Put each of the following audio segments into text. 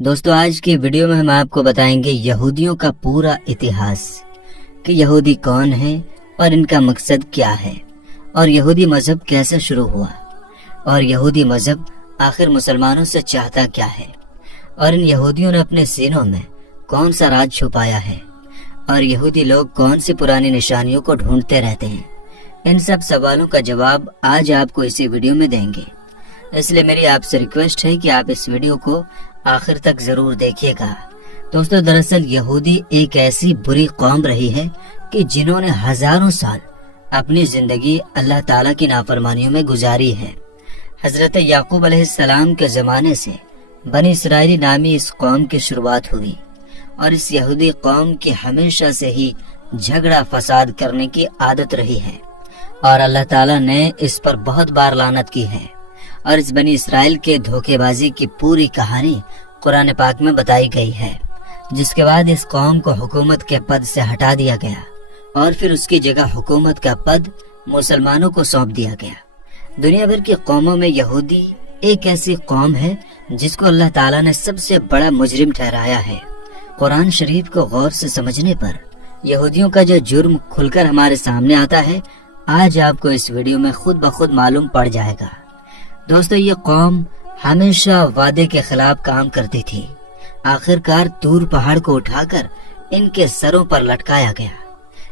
دوستو آج کی ویڈیو میں ہم آپ کو بتائیں گے یہودیوں کا پورا اتہاس کہ یہودی کون ہیں اور ان کا مقصد کیا ہے اور یہودی مذہب کیسے شروع ہوا اور یہودی مذہب آخر مسلمانوں سے چاہتا کیا ہے اور ان یہودیوں نے اپنے سینوں میں کون سا راز چھپایا ہے اور یہودی لوگ کون سی پرانی نشانیوں کو ڈھونڈتے رہتے ہیں۔ ان سب سوالوں کا جواب آج آپ کو اسی ویڈیو میں دیں گے، اس لیے میری آپ سے ریکویسٹ ہے کہ آپ اس ویڈیو کو آخر تک ضرور دیکھیے گا۔ دوستو دراصل یہودی ایک ایسی بری قوم رہی ہے کہ جنہوں نے ہزاروں سال اپنی زندگی اللہ تعالیٰ کی نافرمانیوں میں گزاری ہے۔ حضرت یعقوب علیہ السلام کے زمانے سے بنی اسرائیلی نامی اس قوم کی شروعات ہوئی اور اس یہودی قوم کی ہمیشہ سے ہی جھگڑا فساد کرنے کی عادت رہی ہے اور اللہ تعالیٰ نے اس پر بہت بار لعنت کی ہے، اور اس بنی اسرائیل کے دھوکے بازی کی پوری کہانی قرآن پاک میں بتائی گئی ہے، جس کے بعد اس قوم کو حکومت کے پد سے ہٹا دیا گیا اور پھر اس کی جگہ حکومت کا پد مسلمانوں کو سونپ دیا گیا۔ دنیا بھر کی قوموں میں یہودی ایک ایسی قوم ہے جس کو اللہ تعالیٰ نے سب سے بڑا مجرم ٹھہرایا ہے۔ قرآن شریف کو غور سے سمجھنے پر یہودیوں کا جو جرم کھل کر ہمارے سامنے آتا ہے، آج آپ کو اس ویڈیو میں خود بخود معلوم پڑ جائے گا۔ دوستو یہ قوم ہمیشہ وعدے کے خلاف کام کرتی تھی۔ آخرکار طور پہاڑ کو اٹھا کر ان کے سروں پر لٹکایا گیا،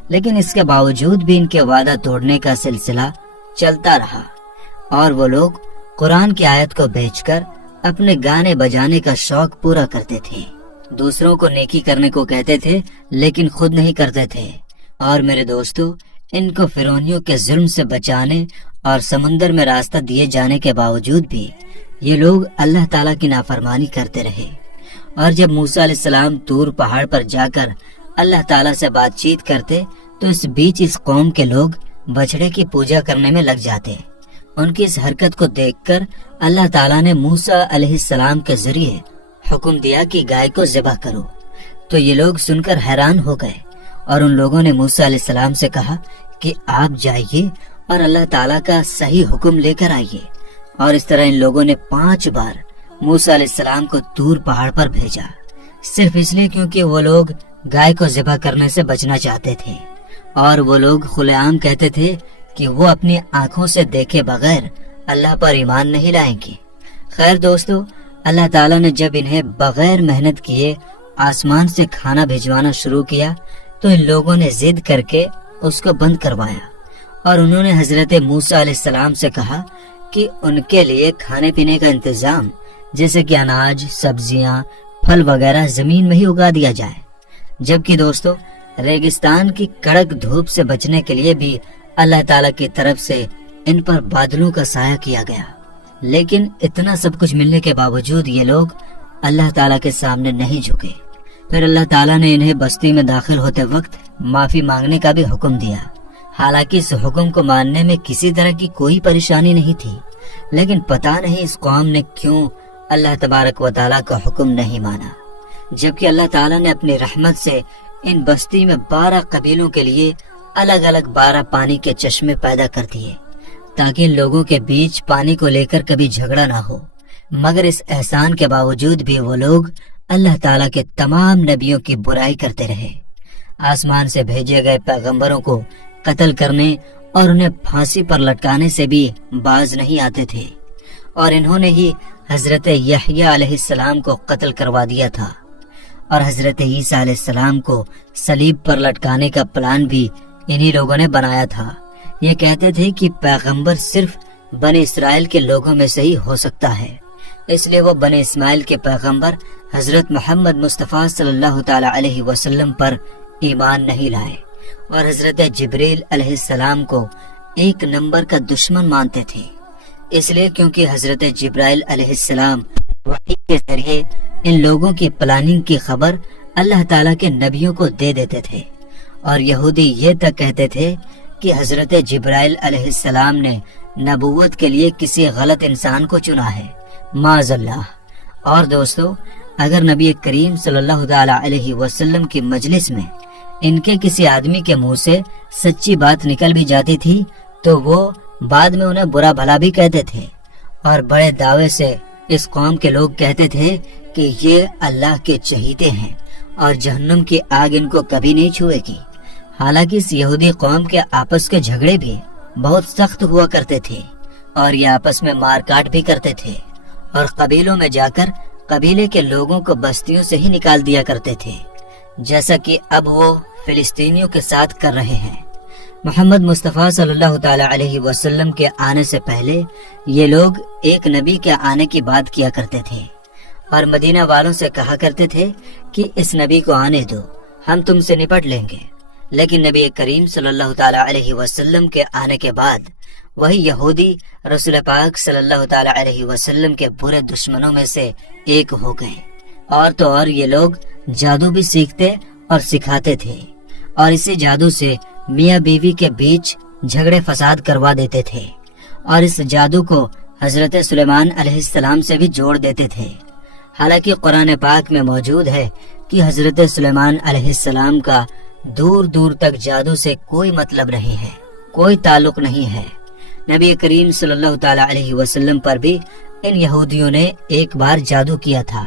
لیکن اس کے باوجود بھی ان کے وعدہ توڑنے کا سلسلہ چلتا رہا اور وہ لوگ قرآن کی آیت کو بیچ کر اپنے گانے بجانے کا شوق پورا کرتے تھے، دوسروں کو نیکی کرنے کو کہتے تھے لیکن خود نہیں کرتے تھے۔ اور میرے دوستو ان کو فرعونیوں کے ظلم سے بچانے اور سمندر میں راستہ دیے جانے کے باوجود بھی یہ لوگ اللہ تعالیٰ کی نافرمانی کرتے رہے، اور جب موسیٰ علیہ السلام طور پہاڑ پر جا کر اللہ تعالیٰ سے بات چیت کرتے تو اس بیچ اس قوم کے لوگ بچڑے کی پوجا کرنے میں لگ جاتے۔ ان کی اس حرکت کو دیکھ کر اللہ تعالیٰ نے موسیٰ علیہ السلام کے ذریعے حکم دیا کہ گائے کو ذبح کرو، تو یہ لوگ سن کر حیران ہو گئے اور ان لوگوں نے موسیٰ علیہ السلام سے کہا کہ آپ جائیے اور اللہ تعالیٰ کا صحیح حکم لے کر آئیے، اور اس طرح ان لوگوں نے 5 بار موسیٰ علیہ السلام کو طور پہاڑ پر بھیجا، صرف اس لیے کیونکہ وہ لوگ گائے کو ذبح کرنے سے بچنا چاہتے تھے، اور وہ لوگ کھلے عام کہتے تھے کہ وہ اپنی آنکھوں سے دیکھے بغیر اللہ پر ایمان نہیں لائیں گے۔ خیر دوستو، اللہ تعالیٰ نے جب انہیں بغیر محنت کیے آسمان سے کھانا بھیجوانا شروع کیا تو ان لوگوں نے ضد کر کے اس کو بند کروایا، اور انہوں نے حضرت موسیٰ علیہ السلام سے کہا کہ ان کے لیے کھانے پینے کا انتظام جیسے کہ اناج، سبزیاں، پھل وغیرہ زمین میں ہی اگا دیا جائے، جبکہ دوستو ریگستان کی کڑک دھوپ سے بچنے کے لیے بھی اللہ تعالیٰ کی طرف سے ان پر بادلوں کا سایہ کیا گیا۔ لیکن اتنا سب کچھ ملنے کے باوجود یہ لوگ اللہ تعالیٰ کے سامنے نہیں جھکے۔ پھر اللہ تعالیٰ نے انہیں بستی میں داخل ہوتے وقت معافی مانگنے کا بھی حکم دیا، حالانکہ اس حکم کو ماننے میں کسی طرح کی کوئی پریشانی نہیں تھی، لیکن پتہ نہیں اس قوم نے کیوں اللہ تبارک و تعالیٰ کا حکم نہیں مانا، جبکہ اللہ تعالیٰ نے اپنی رحمت سے ان بستی میں 12 قبیلوں کے لیے الگ الگ 12 پانی کے چشمے پیدا کر دیے تاکہ ان لوگوں کے بیچ پانی کو لے کر کبھی جھگڑا نہ ہو۔ مگر اس احسان کے باوجود بھی وہ لوگ اللہ تعالیٰ کے تمام نبیوں کی برائی کرتے رہے، آسمان سے بھیجے گئے پیغمبروں کو قتل کرنے اور انہیں پھانسی پر لٹکانے سے بھی باز نہیں آتے تھے، اور انہوں نے ہی حضرت یحییٰ علیہ السلام کو قتل کروا دیا تھا، اور حضرت عیسیٰ علیہ السلام کو صلیب پر لٹکانے کا پلان بھی انہی لوگوں نے بنایا تھا۔ یہ کہتے تھے کہ پیغمبر صرف بنی اسرائیل کے لوگوں میں سے ہی ہو سکتا ہے، اس لیے وہ بنی اسماعیل کے پیغمبر حضرت محمد مصطفیٰ صلی اللہ تعالی علیہ وسلم پر ایمان نہیں لائے، اور حضرت جبریل علیہ السلام کو 1 نمبر کا دشمن مانتے تھے، اس لیے کیونکہ حضرت جبرائیل علیہ السلام وحی کے ذریعے ان لوگوں کی پلاننگ کی خبر اللہ تعالیٰ کے نبیوں کو دے دیتے تھے، اور یہودی یہ تک کہتے تھے کہ حضرت جبرائیل علیہ السلام نے نبوت کے لیے کسی غلط انسان کو چنا ہے، معاذ اللہ۔ اور دوستو اگر نبی کریم صلی اللہ تعالی علیہ وسلم کی مجلس میں ان کے کسی آدمی کے منہ سے سچی بات نکل بھی جاتی تھی تو وہ بعد میں انہیں برا بھلا بھی کہتے تھے، اور بڑے دعوے سے اس قوم کے لوگ کہتے تھے کہ یہ اللہ کے چہیتے ہیں اور جہنم کی آگ ان کو کبھی نہیں چھوئے گی۔ حالانکہ اس یہودی قوم کے آپس کے جھگڑے بھی بہت سخت ہوا کرتے تھے اور یہ آپس میں مار کاٹ بھی کرتے تھے اور قبیلوں میں جا کر قبیلے کے لوگوں کو بستیوں سے ہی نکال دیا کرتے تھے، جیسا کہ اب وہ فلسطینیوں کے ساتھ کر رہے ہیں۔ محمد مصطفیٰ صلی اللہ تعالی علیہ وسلم کے آنے سے پہلے یہ لوگ ایک نبی کے آنے کی بات کیا کرتے تھے اور مدینہ والوں سے کہا کرتے تھے کہ اس نبی کو آنے دو، ہم تم سے نپٹ لیں گے۔ لیکن نبی کریم صلی اللہ تعالی علیہ وسلم کے آنے کے بعد وہی یہودی رسول پاک صلی اللہ تعالی علیہ وسلم کے برے دشمنوں میں سے ایک ہو گئے، اور تو اور یہ لوگ جادو بھی سیکھتے اور سکھاتے تھے اور اسی جادو سے میاں بیوی کے بیچ جھگڑے فساد کروا دیتے تھے اور اس جادو کو حضرت سلیمان علیہ السلام سے بھی جوڑ دیتے تھے۔ حالانکہ قرآن پاک میں موجود ہے کہ حضرت سلیمان علیہ السلام کا دور دور تک جادو سے کوئی مطلب نہیں ہے، کوئی تعلق نہیں ہے۔ نبی کریم صلی اللہ تعالی علیہ وسلم پر بھی ان یہودیوں نے ایک بار جادو کیا تھا،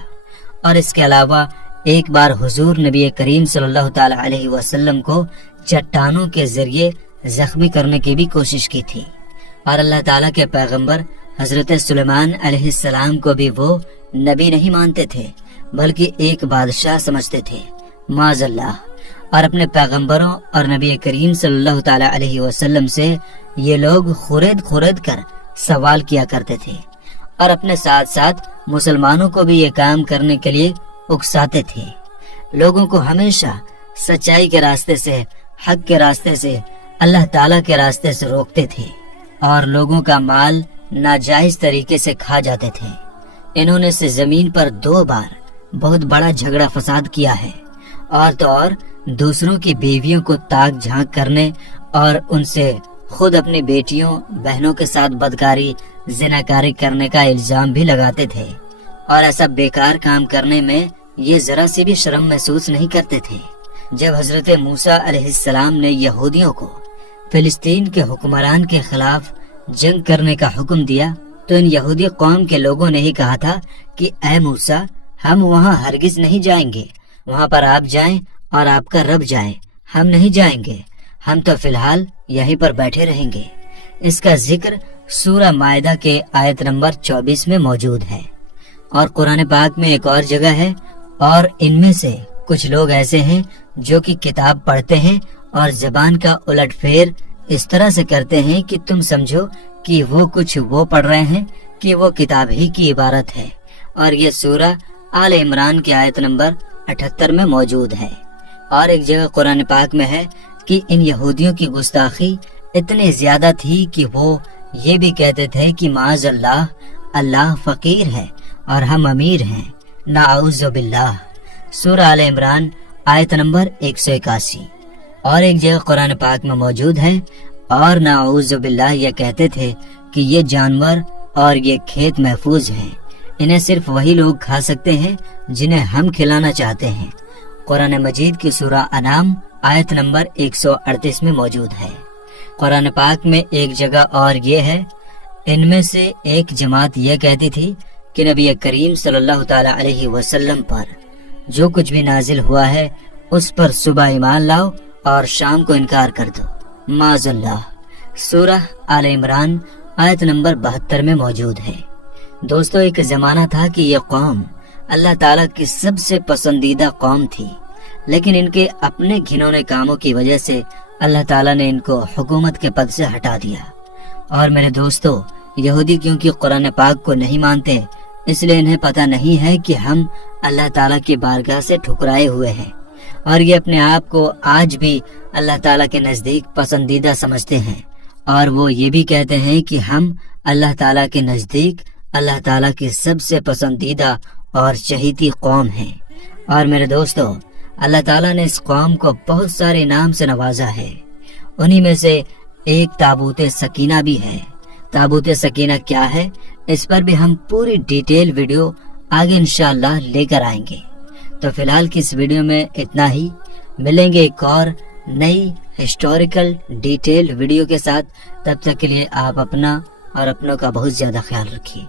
اور اس کے علاوہ ایک بار حضور نبی کریم صلی اللہ تعالی علیہ وسلم کو چٹانوں کے ذریعے زخمی کرنے کی بھی کوشش کی تھی، اور اللہ تعالیٰ کے پیغمبر حضرت سلیمان علیہ السلام کو بھی وہ نبی نہیں مانتے تھے بلکہ ایک بادشاہ سمجھتے تھے، معاذ اللہ۔ اور اپنے پیغمبروں اور نبی کریم صلی اللہ تعالی علیہ وسلم سے یہ لوگ خورد کر سوال کیا کرتے تھے، اور اپنے ساتھ ساتھ مسلمانوں کو بھی یہ کام کرنے کے لیے اکساتے تھے۔ لوگوں کو ہمیشہ سچائی کے راستے سے، حق کے راستے سے، اللہ تعالیٰ کے راستے سے روکتے تھے اور لوگوں کا مال ناجائز طریقے سے کھا جاتے تھے۔ انہوں نے سے زمین پر 2 بار بہت بڑا جھگڑا فساد کیا ہے، اور تو اور دوسروں کی بیویوں کو تاک جھانک کرنے اور ان سے خود اپنی بیٹیوں بہنوں کے ساتھ بدکاری زناکاری کرنے کا الزام بھی لگاتے تھے، اور ایسا بیکار کام کرنے میں یہ ذرا سی بھی شرم محسوس نہیں کرتے تھے۔ جب حضرت موسیٰ علیہ السلام نے یہودیوں کو فلسطین کے حکمران کے خلاف جنگ کرنے کا حکم دیا تو ان یہودی قوم کے لوگوں نے ہی کہا تھا کہ اے موسیٰ، ہم وہاں ہرگز نہیں جائیں گے، وہاں پر آپ جائیں اور آپ کا رب جائے، ہم نہیں جائیں گے، ہم تو فی الحال یہیں پر بیٹھے رہیں گے۔ اس کا ذکر سورہ مائدہ کے آیت نمبر 24 میں موجود ہے، اور قرآن پاک میں ایک اور جگہ ہے، اور ان میں سے کچھ لوگ ایسے ہیں جو کہ کتاب پڑھتے ہیں اور زبان کا الٹ پھیر اس طرح سے کرتے ہیں کہ تم سمجھو کہ وہ کچھ وہ پڑھ رہے ہیں کہ وہ کتاب ہی کی عبارت ہے۔ اور یہ سورہ آل عمران کی آیت نمبر 78 میں موجود ہے۔ اور ایک جگہ قرآن پاک میں ہے کہ ان یہودیوں کی گستاخی اتنی زیادہ تھی کہ وہ یہ بھی کہتے تھے کہ معاذ اللہ، اللہ فقیر ہے اور ہم امیر ہیں، نعوذ باللہ۔ سورہ آل عمران آیت نمبر 181۔ اور ایک جگہ قرآن پاک میں موجود ہے، اور نعوذ باللہ یہ کہتے تھے کہ یہ جانور اور یہ کھیت محفوظ ہیں، انہیں صرف وہی لوگ کھا سکتے ہیں جنہیں ہم کھلانا چاہتے ہیں۔ قرآن مجید کی سورہ انعام آیت نمبر 138 میں موجود ہے۔ قرآن پاک میں ایک جگہ اور یہ ہے، ان میں سے ایک جماعت یہ کہتی تھی کہ نبی کریم صلی اللہ تعالی علیہ وسلم پر جو کچھ بھی نازل ہوا ہے اس پر صبح ایمان لاؤ اور شام کو انکار کر دو، معاذ اللہ۔ سورہ آل عمران آیت نمبر 72 میں موجود ہے۔ دوستو، ایک زمانہ تھا کہ یہ قوم اللہ تعالیٰ کی سب سے پسندیدہ قوم تھی، لیکن ان کے اپنے گھنونے کاموں کی وجہ سے اللہ تعالیٰ نے ان کو حکومت کے پد سے ہٹا دیا۔ اور میرے دوستو، یہودی کیونکہ قرآن پاک کو نہیں مانتے، اس لیے انہیں پتہ نہیں ہے کہ ہم اللہ تعالیٰ کی بارگاہ سے ٹھکرائے ہوئے ہیں، اور یہ اپنے آپ کو آج بھی اللہ تعالیٰ کے نزدیک پسندیدہ سمجھتے ہیں، اور وہ یہ بھی کہتے ہیں کہ ہم اللہ تعالیٰ کے نزدیک اللہ تعالیٰ کی سب سے پسندیدہ اور چہیتی قوم ہیں۔ اور میرے دوستو، اللہ تعالیٰ نے اس قوم کو بہت سارے انعام سے نوازا ہے، انہی میں سے ایک تابوت سکینہ بھی ہے۔ تابوت سکینہ کیا ہے، اس پر بھی ہم پوری ڈیٹیل ویڈیو آگے انشاءاللہ لے کر آئیں گے۔ تو فی الحال کی اس ویڈیو میں اتنا ہی، ملیں گے ایک اور نئی ہسٹوریکل ڈیٹیل ویڈیو کے ساتھ۔ تب تک کے لیے آپ اپنا اور اپنوں کا بہت زیادہ خیال رکھیے۔